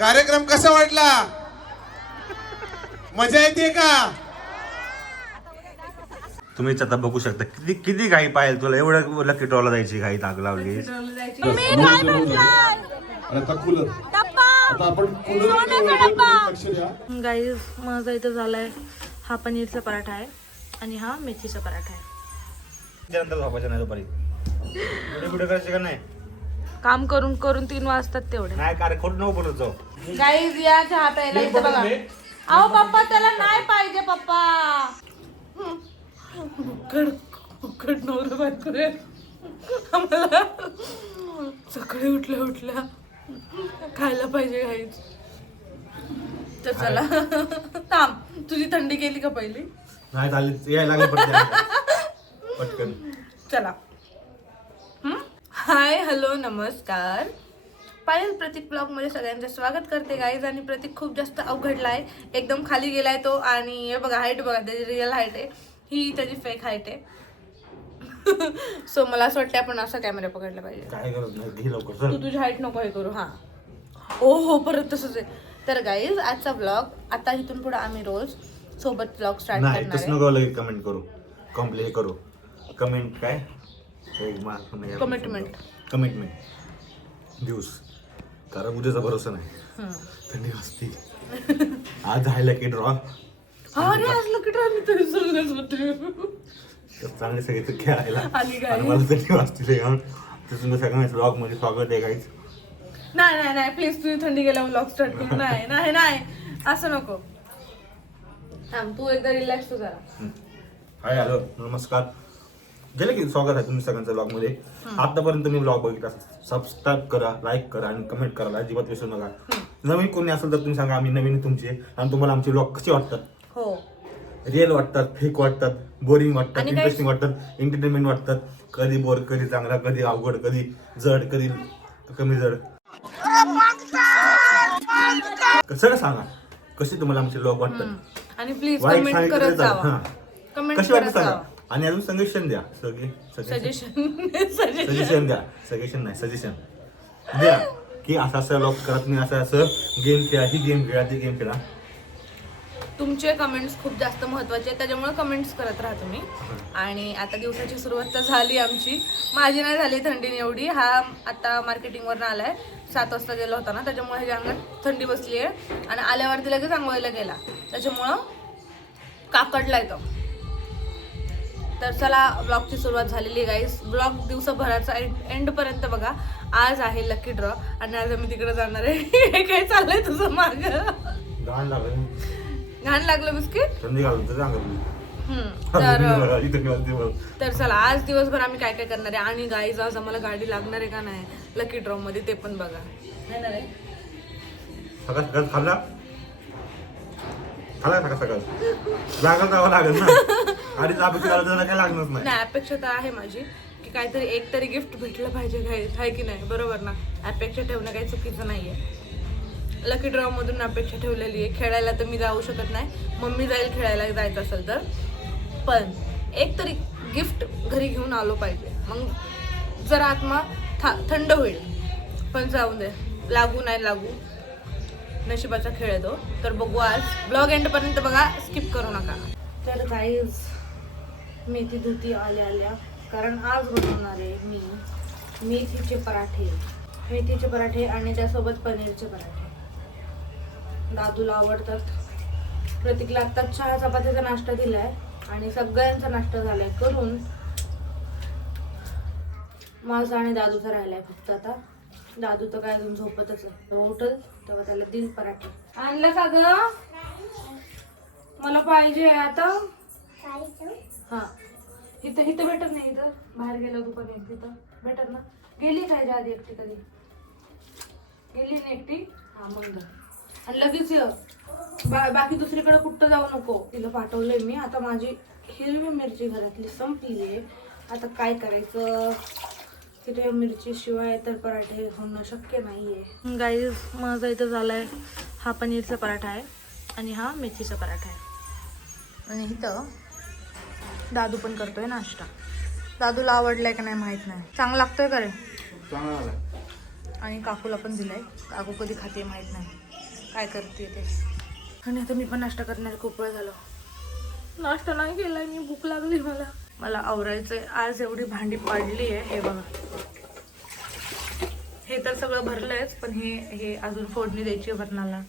कार्यक्रम कसा वाटला? मजा येते का? तुम्हीच आता बघू शकता किती किती घाई पाहिजे तुला एवढं लकी ड्रॉला जायची घाई दाग लावली. गाईज माझा इथं झालाय हा पनीरचा पराठा आहे आणि हा मेथीचा पराठा आहे. त्यानंतर झोपायचं नाही दुपारी. पुढे करायचे का नाही? काम करून करून 3 वाजतात तेवढे. नाही कार्य खोट नको बोलत जाऊ. गाईज या चहा प्यायला इथं बघा. अहो पप्पा त्याला नाही पाहिजे पप्पा. उकड नवरा बायको रे. आम्हाला सकाळी उठल्या खायला पाहिजे गाईज. तर चला थांब तुझी थंडी गेली का पहिली? नाही चालेल यायला लागलं पटकन. चला. हाय हॅलो नमस्कार. पायल प्रतीक ब्लॉग मध्ये सगळ्यांचं स्वागत करते गाईज. आणि प्रतीक खूप जास्त अवघडलाय, एकदम खाली गेलाय तो. आणि हे बघा हाईट बघा, त्याची रिअल हाईट आहे ही, त्याची फेक हाईट आहे. सो मला असं वाटतं आपण असा कॅमेरा पकडला पाहिजे. काय करत नाही घे लवकर. तू तुझी हाईट नको हे करू. हा ओ हो परत तसंच आहे. तर गाईज आजचा ब्लॉग आता इथून पुढे आम्ही रोज सोबत ब्लॉग स्टार्ट नाही करणार तसं आहे. नको लगेच कमेंट करू कॉम्प्लेन करू कमेंट काय कमिटमेंट दिवस कारण उद्याचा भरोसा नाही. थंडी वाजते आज आहे लकी ड्रॉ. अरे आज लकी ड्रॉ मी तरी सगळंच होते. चांगले सगळे खेळायला आणि काय मला थंडी वाजते तिथून सगळ्यांना ब्लॉग मध्ये स्वागत आहे काहीच. नाही प्लीज तुम्ही थंडी गेल्यावर ब्लॉग स्टार्ट करू. नाही असं नको. थांब तू एकदा रिलॅक्स तू जरा. हाय हॅलो नमस्कार. गेले की स्वागत आहे तुम्ही सगळ्यांचं ब्लॉग मध्ये. आतापर्यंत तुम्ही ब्लॉग बघितला सबस्क्राईब करा, लाईक करा आणि कमेंट करा, अजिबात विसरू नका. नवीन कोणी असेल तर तुम्ही सांगा, आम्ही नवीन तुमचे. आणि तुम्हाला आमचे ब्लॉग कसे वाटतात? हो रिअल वाटतात, फेक वाटतात, बोरिंग वाटतात, इंटरेस्टिंग वाटतात, एंटरटेनमेंट वाटतात, कधी बोर, कधी चांगला, कधी अवघड, कधी जड, कधी कमी जड. कसं सांगा कसे तुम्हाला आमचे ब्लॉग वाटतात. आणि प्लीज वाईट कमेंट सांगितलं करत तरी जावा. चालेल. कमेंट कशी करत वाटतं सांगा. जावा. आणि अजून सजेशन द्या. सजेशन द्या. सजेशन नाही सजेशन द्या की असं ब्लॉग करा तुम्ही, असं गेम खेळा, ही गेम खेळा, ती गेम खेळा. तुमचे कमेंट्स खूप जास्त महत्त्वाचे आहेत, त्याच्यामुळे कमेंट्स करत राहा तुम्ही. आणि आता दिवसाची सुरुवात तर झाली आमची. माझी नाही झाली थंडीने एवढी. हा आता मार्केटिंगवरून आलाय, 7 वाजता गेला होता ना, त्याच्यामुळे ह्याच्या अंगात थंडी बसली आहे. आणि आल्यावरती लगेच आंघोळीला गेला, त्याच्यामुळं काकडलाय तो. तर चला ब्लॉगची सुरुवात झालेली आहे गाईस. ब्लॉग दिवसभराचा एंडपर्यंत बघा. आज आहे लकी ड्रॉ आणि आज आम्ही तिकडे जाणार आहे. हे काय चाललंय तुझं माग? घाण लागलं बिस्किट. थंडी घालून तर चला आज दिवसभर आम्ही काय काय करणार आहे. आणि गाईज आज आम्हाला गाडी लागणार आहे का नाही लकी ड्रॉ मध्ये ते पण बघा. सकाळ खाल्ला सकाळ लागत जावं लागेल ना. आणि अपेक्षा काय लागणार नाही. अपेक्षा तर आहे माझी की काहीतरी एक तरी गिफ्ट भेटलं पाहिजे गाईज, आहे की नाही? बरोबर ना? अपेक्षा ठेवणं काही चुकीचं नाहीये. लकी ड्रॉ मधून अपेक्षा ठेवलेली आहे. खेळायला तर मी जाऊ शकत नाही, मम्मी जाईल खेळायला जायचं असेल तर. पण एक तरी गिफ्ट घरी घेऊन आलो पाहिजे, मग जरा आत्मा थंड होईल. पण जाऊ दे, लागू नाही लागू नशिबाचा खेळ आहे तो. तर बघू आज ब्लॉग एंडपर्यंत बघा, स्किप करू नका. तर गाईज मेथी धुती आल्या कारण आज बनवणार आहे मी मेथीचे पराठे आणि त्यासोबत पनीरचे पराठे. दादूला आवडतात. प्रतीकला आत्ताच चहा चपातीचा नाश्ता दिलाय आणि सगळ्यांचा नाश्ता झालाय करून. माझा आणि दादूचा राहिलाय फक्त. आता दादू तर काय अजून झोपतच आहे. उठल तेव्हा त्याला दिल पराठे. आणलं का ग? मला पाहिजे आता. हा इथं भेटत नाही. इथं बाहेर गेलं दुकान तिथं भेटत ना. गेली काय आधी एकटी? कधी गेली ना एकटी? हा मग आणि लगेच बाकी दुसरीकडे कुठं जाऊ नको. तिला पाठवलंय मी. आता माझी हिरवी मिरची घरातली संपली आहे. आता काय करायचं? हिरव्या मिरची शिवाय तर पराठे होणं शक्य नाहीये. गाईज माझा इथं झालाय हा पनीरचा पराठा आहे आणि हा मेथीचा पराठा आहे. आणि इथं दादू पण करतोय नाश्ता. दादूला आवडलाय का नाही माहित नाही. चांगला लागतोय का रे? चांगला. आणि काकूला पण दिलाय. काकू कधी खाते माहित नाही. काय करते ते. आणि आता मी पण नाश्ता करणार, खूप वेळ झालो नाश्ता नाही केलाय मी, भूक लागली मला आवरायचंय. आज एवढी भांडी पाडली आहे, हे बघा. हे तर सगळं भरलंयच, पण हे अजून फोडणी द्यायची भरणाला.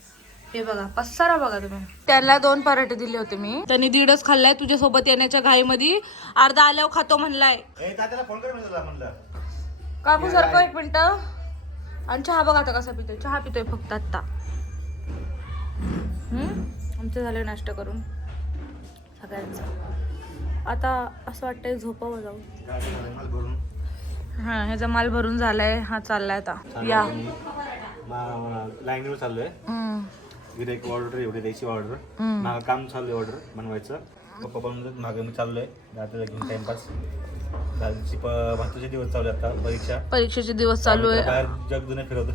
हे बघा पसारा बघा तुम्ही. त्याला 2 पराठे दिले होते मी, त्यांनी 1.5च खाल्लाय तुझ्यासोबत येण्याच्या घाईमध्ये. अर्धा आल्यावर खातो म्हणलाय. काकू सारखं 1 मिनिट. आणि चहा बघा आता कसा पितोय, चहा पितोय फक्त आत्ता. आमचं झालं नाश्ता करून सगळ्यांचं. आता असं वाटतंय झोपावं जाऊ. हा ह्याचा माल भरून झालाय, हा चाललाय आता. या लाईनीवर चाललोय. गिऱ्हाईक ऑर्डर एवढी द्यायची ऑर्डर, मागं काम चालू ऑर्डर बनवायचं. पप्पा पण मागे मी चाललोय दादाला घेऊन टाइमपास. दादाची महत्वाचे दिवस चालू आता, परीक्षेचे दिवस चालू आहे. बाहेर जग दुनिया फिरवतो,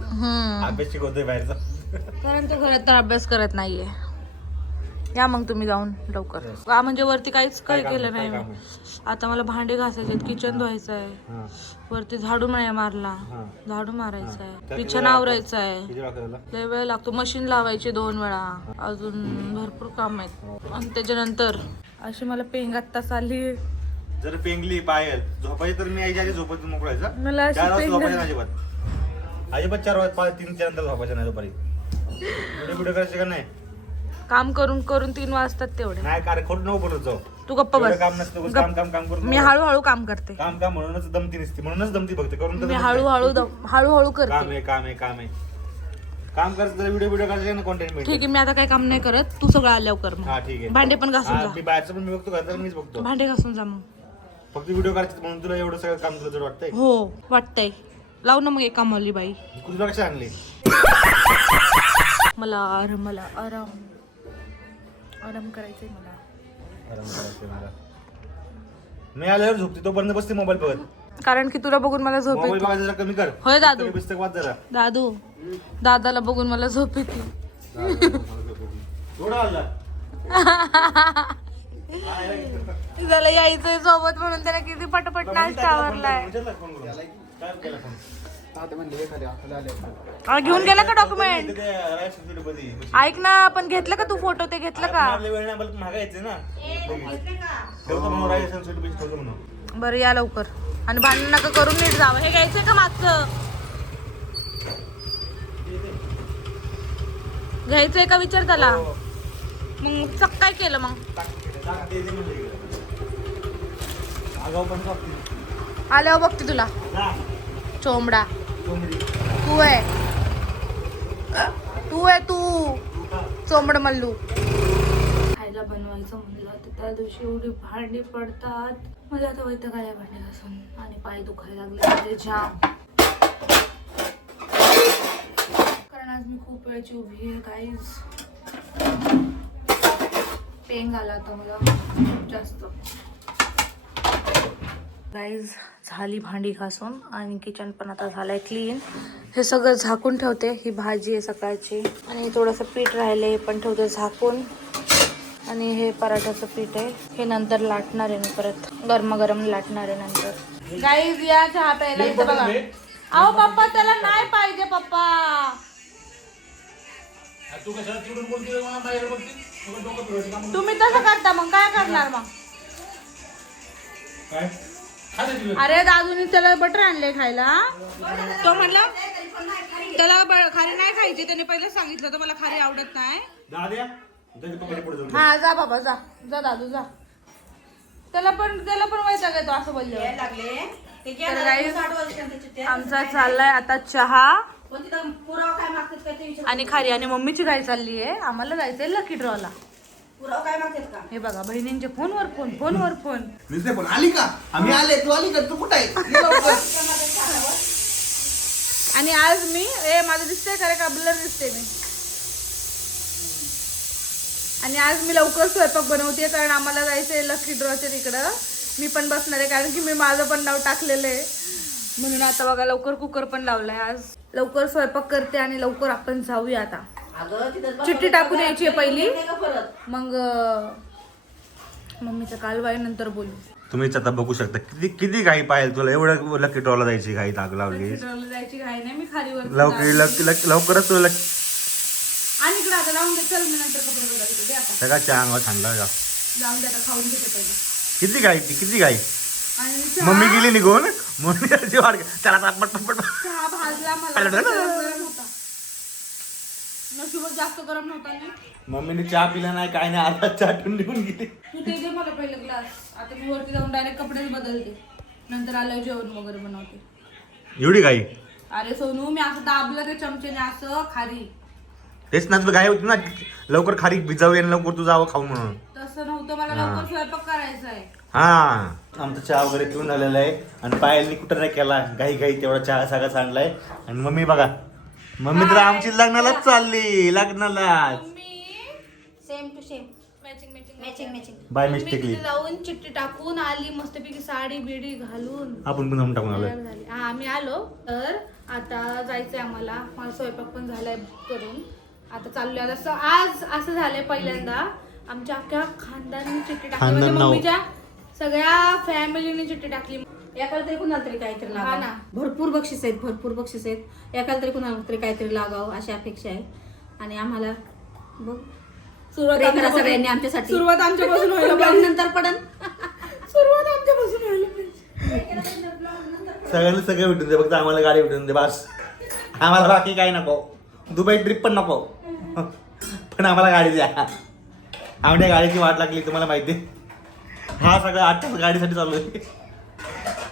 अभ्यास शिकवतोय बाहेरचा. कारण तो घरात तर अभ्यास करत नाहीये. या मग तुम्ही जाऊन लवकर. का म्हणजे वरती काहीच काही केलं नाही. आता मला भांडे घासायचे, किचन धुवायचं आहे, वरती झाडू नाही मारला, झाडू मारायचा आहे, किचन आवरायचं आहे, लय वेळ लागतो. मशीन लावायची 2 वेळा, अजून भरपूर काम आहेत. आणि त्याच्यानंतर अशी मला पेंग आत्ता चालली. जर पेंगली पायल झोपायची तर मी यायच्या आधी झोपायचं मोकळायचं. मला अशी 4 वाजता पेंग झोपायचं अजिबात 4 वाजता 3-4 नंतर झोपायचं नाही दुपारी. व्हिडिओ करायचे का नाही? काम करून 3 वाजतात तेवढे. नाही कार्य खोट नको बोलत जाऊ. तू गप्पा बस. काम नसतं, काम करून मी हळूहळू काम करते. काम म्हणूनच दमती नसते, म्हणूनच दमती फक्त करून. मी हळूहळू करते. काम आहे काम करायचं तर व्हिडिओ करायचं ना, कॉन्टेंट मिळतं. ठीक आहे, मी आता काही काम नाही करत, तू सगळं आल्यावर कर मग. हा ठीक आहे. भांडे पण घासून जा. मी बाहेरचं पण मी बघतो, घरात मीच बघतो. भांडे घासून जा मग. फक्त व्हिडिओ करायचं म्हणून तुला एवढं सगळं काम तुला जर वाटतंय? हो वाटतंय. लाव ना मग एक कामवाली बाई. तुला कशी आणली? मला आराम करायचंय मला. मी आल्यावर झोपते तोपर्यंत बसते मोबाईल बघत. कारण की तुला बघून मला झोप मोबाईल येते. बघायचं जरा कमी कर. होय दादू. पुस्तक वाच जरा. दादाला बघून मला झोप येते. त्याला यायचंय सोबत म्हणून त्याला किती पटपट नाश्ता आवरलाय. घेऊन गेला का डॉक्युमेंट? ऐक ना, पण घेतलं का तू फोटो? ते घेतलं का? बरं या लवकर. आणि भांडण नका करून नीट जावं. हे घ्यायचंय का मागचं? घ्यायचंय का विचार त्याला. मग चक काय केलं मग? आल्यावर बघते तुला चोंबडा. तू चोंबड मल्लू. खायला बनवायचं म्हणलं तर त्या दिवशी एवढी भांडी पडतात. मला आता वैताग आलाय भांडी घासून आणि पाय दुखायला लागले माझे जाम. कारण आज मी खूप वेळची उभी आहे गाईज. पेंग आला होता मला जास्त. गाईज झाली भांडी घासून आणि किचन पण आता झालंय क्लीन. हे सगळं झाकून ठेवते. ही भाजी आहे सकाळची आणि थोडंसं पीठ राहिले, हे पण ठेवते झाकून. आणि हे पराठ्याचं पीठ आहे, हे नंतर लाटणार आहे मी परत, गरमागरम लाटणार आहे नंतर. गाईज या चहा प्यायला इथं बघा. अहो पप्पा त्याला नाही पाहिजे पप्पा. तुम्ही तसं करता मग काय करणार मग? अरे दादूनी त्याला बटर आणले खायला. तो म्हणला त्याला खारी नाही खायची. त्याने पहिलं सांगितलं तर मला खारी आवडत नाही. हा जा बाबा जा दादू जा. त्याला पण वैताग येतो असं बोलले. आमचा चाललाय आता चहा आणि खारी. आणि मम्मीची गाय चालली आहे. आम्हाला जायचंय लकी ड्रॉला. हे बघा बहिणींचे फोनवर फोन. आली का? आम्ही आले. तू आली का? तू कुठे आहे? आणि आज मी माझं दिसतंय खरं का ब्लर दिसते मी. आणि आज मी लवकर स्वयंपाक बनवते कारण आम्हाला जायचंय लकी ड्रॉच्या तिकडं. मी पण बसणार आहे कारण की मी माझं पण नाव टाकलेलं आहे म्हणून. आता बघा लवकर कुकर पण लावलाय. आज लवकर स्वयंपाक करते आणि लवकर आपण जाऊया. आता चिठ्ठी टाकून यायची आहे पहिली, मग मम्मीचं कालवाय नंतर बोलू. तुम्हीच आता बघू शकता किती घाई पाहिजे तुला. एवढं लकी ड्रॉला जायची घाई लावली. जायची घाई नाही, मी खारीवर लवकरच तुला आणि इकडे आता लावून दे, चल मी नंतर कपडे बदलते दे आता. सगळा चहा अंगावर सांडला का जाऊन दे आता, खाऊन घेते पहिले. किती गाई आणि मम्मी गेली निघून मम्मी त्याची वाट त्याला पटपट चहा भाजला मला गरम होता. नशिबच जास्त गरम नव्हता नाही. मम्मीने चहा पिला नाही काय नाही अर्धा चहा ठेवून निघून गेली. तू ते दे मला पहिलं ग्लास. आता मी वरती जाऊन डायरेक्ट कपडेच बदलते, नंतर आल्यावर जेवण वगैरे बनवते. एवढी गाई अरे सोनू, मी असं दाबलं ते चमचेने असं खाली. तेच ना तुला गाय होती ना लवकर खारी भिजावी आणि लवकर तू जावं खाऊ म्हणून. तसं नव्हतं, मला लवकर स्वयंपाक करायचा आहे. हा आमचा चहा वगैरे पिऊन झालेला आहे आणि पायलनी कुठं नाही केला घाई तेवढा चहा सगळा सांडलाय. आणि मम्मी बघा मम्मी तर आमची लग्नालाच चालली लग्नाला same to same matching by mistakenly जाऊन चिठ्ठी टाकून आली मस्तपैकी साडी बिडी घालून. आपण पण जाऊन टाकून आलोय. झाली. हा आम्ही आलो तर आता जायचंय आम्हाला. मला स्वयंपाक पण झालाय करून. आता चाललोय. आता आज असं झालंय पहिल्यांदा आमच्या अख्ख्या खानदानी चिठ्ठी टाकली, म्हणजे मम्मीच्या सगळ्या फॅमिलीने चिठ्ठी टाकली. एकाला तरी कुणाला तरी काहीतरी हा लागावं. ना. भरपूर बक्षीस आहेत. एकाला तरी कुणाला तरी काहीतरी लागावं अशी अपेक्षा आहे. आणि आम्हाला बघ सगळ्यांनी आमच्यासाठी सुरुवात आमच्यापासून व्हायला ब्लॉग नंतर पडन. सुरुवात आमच्यापासून व्हायला पाहिजे. सगळ्यांना सगळं भेटून दे फक्त आम्हाला गाडी भेटून दे बस. आम्हाला बाकी काही नको दुबई ट्रिप पण नको पण आम्हाला गाडी द्या. आमच्या गाडीची वाट लागली तुम्हाला माहिती हा सगळं 8 तास गाडीसाठी चालू आहे.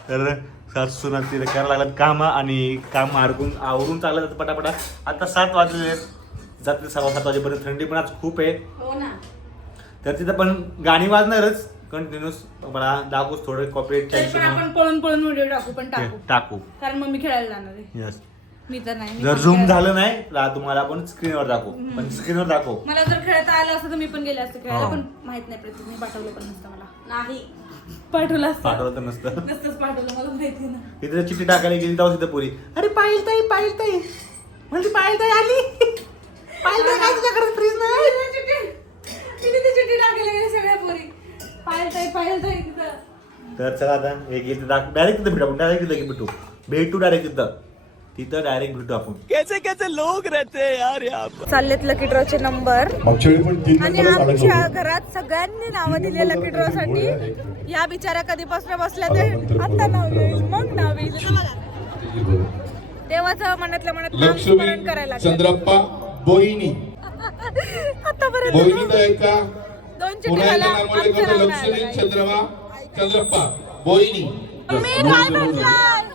तर सासू सुना तिथे करायला लागलात काम आणि काम आवरून चाललं जातं पटापटा. आता 7 वाजले जाते 7:15 वाजेपर्यंत. थंडी पण आज खूप आहे. हो ना. तर तिथं पण गाणी वाजणारच कंटिन्यूस. मला दाखवूच थोडं कॉपरेट आपण पळून पळून व्हिडिओ टाकू कारण मम्मी खेळायला जाणार आहे. यस मी तर नाही. जर झूम झालं नाही तर तुम्हाला आपण स्क्रीनवर दाखवू पण स्क्रीनवर दाखव. मला जर खेळता आलं असतं तर मी पण गेले असते खेळायला, हा. पण माहित नाही प्रत्येक पाठवलं पण नसतं मला. नाही पाठवलं असतं. पाठवलं तर नसतं. नसतंच पाठवलं, मला माहिती ना. तिथे चिठ्ठी टाकायला गेली तेव्हा तिथं पुरी अरे पाहिल ताई म्हणजे पाहिल ताई आली. पाहिल ताई काय तुझ्या घरात फ्रीज नाही. तिने ती चिठ्ठी टाकायला गेले सगळ्या पोरी. पाहिलं तिथं. तर चला आता एक इथे डायरेक्ट तिथं भेटू आपण. डायरेक्ट तिथं भेटू डायरेक्ट तिथं डायरेक्ट भेटू आपण. कैसे लोक रहते यार यहाँ. चाललेत लकी ड्रॉचे नंबर आणि आमच्या घरात सगळ्यांनी नावं दिले लकी ड्रॉ साठी. या बिचाऱ्या कधीपासून बसल्या ते आता नाव येईल मग नाव येईल. देवाचं मनातल्या मनात नामस्मरण करायला चंद्रप्पा बोईनी आतापर्यंत बोईनी ऐका 2 चिठ्ठी झाल्या. आमचं नाव नाही लक्ष्मी आलं. चंद्रप्पा बोईनी. मी काय भेटलाय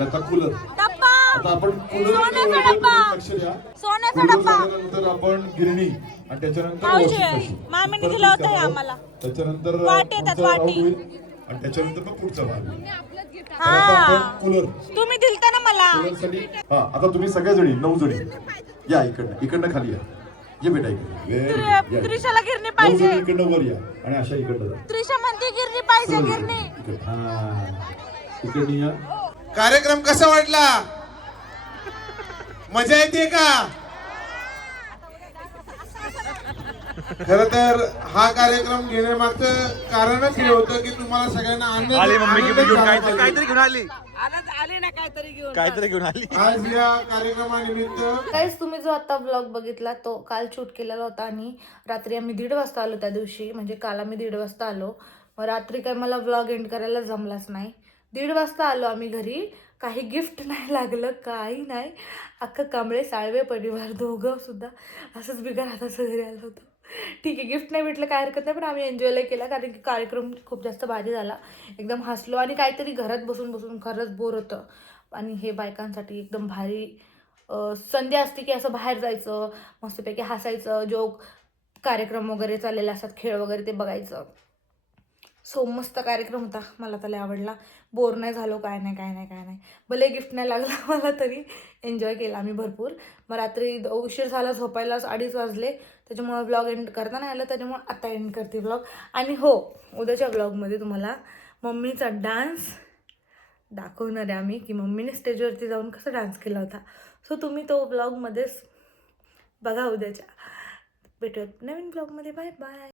आता कूलर डब्बा, आता आपण सोन्याचा डब्बा. लक्ष द्या. सोन्याचा कूलर डब्बा. झाल्यानंतर आपण गिरणी आणि त्याच्यानंतर मावशी, washing machine. मामीने परत दिलं होतं त्याच्यावर हे आम्हाला. त्याच्यानंतर वाटी येतात, पुढचा वाटी. round होईल. आणि त्याच्यानंतर मग पुढचा भाग होईल. तर हा. आता आपण कूलर तुम्ही दिलता ना मला. कूलरसाठी हा आता तुम्ही सगळ्या जणी 9 जणी या इकडनं खाली या. ये बेटा इकडे Very good. या. त्रिशाला गिरणी 9 पाहिजे. जणी इकडनं वर या आणि अशा इकडनं जा. त्रिशा म्हणते गिरणी पाहिजे सर्व गिरणी. इकडे. हा इकडे या. कार्यक्रम कसा वाटला? मजा येते का? खर तर हा कार्यक्रम घेण्यामागचं कारणच हे होतं की तुम्हाला सगळ्यांना आली मम्मी आनंद घेऊन झाला पाहिजे. काहीतरी घेऊन आली. आले ना काहीतरी घेऊन. काहीतरी घेऊन आली. आज या कार्यक्रमानिमित्त गाईस, तुम्ही जो आता ब्लॉग बघितला तो काल शूट केलेला होता आणि रात्री आम्ही 1:30 वाजता आलो. त्या दिवशी म्हणजे काल आम्ही 1:30 वाजता आलो. मग रात्री काय मला ब्लॉग एंड करायला जमलाच नाही. 1:30 वाजता आलो आम्ही घरी. काही गिफ्ट नाही लागलं, काही नाही. अख्खं कांबळे साळवे परिवार दोघं सुद्धा असंच बिगर हाताचं घरी आलं होतं. ठीक आहे, गिफ्ट नाही भेटलं काय हरकत नाही, पण आम्ही एन्जॉयला केला कारण की कार्यक्रम खूप जास्त भारी झाला. एकदम हसलो आणि काहीतरी घरात बसून बसून खरंच बोर होतं. आणि हे बायकांसाठी एकदम भारी संधी असते की असं बाहेर जायचं, मस्तपैकी हसायचं, जोक कार्यक्रम वगैरे चाललेले असतात, खेळ वगैरे ते बघायचं. सो मस्त कार्यक्रम होता. मला तर लय आवडला. बोर नाही झालो, काय नाही. भले गिफ्ट नाही लागला मला तरी एन्जॉय केला आम्ही भरपूर. मग रात्री उशीर झाला झोपायला 2:30 वाजले. त्याच्यामुळे ब्लॉग एंड करता नाही आलं, त्याच्यामुळे आता एंड करते ब्लॉग. आणि हो, उद्याच्या ब्लॉगमध्ये तुम्हाला मम्मीचा डान्स दाखवणार आहे आम्ही की मम्मीने स्टेजवरती जाऊन कसं डान्स केला होता. सो तुम्ही तो ब्लॉगमध्येच बघा उद्याच्या. भेटूयात नवीन ब्लॉगमध्ये. Bye bye.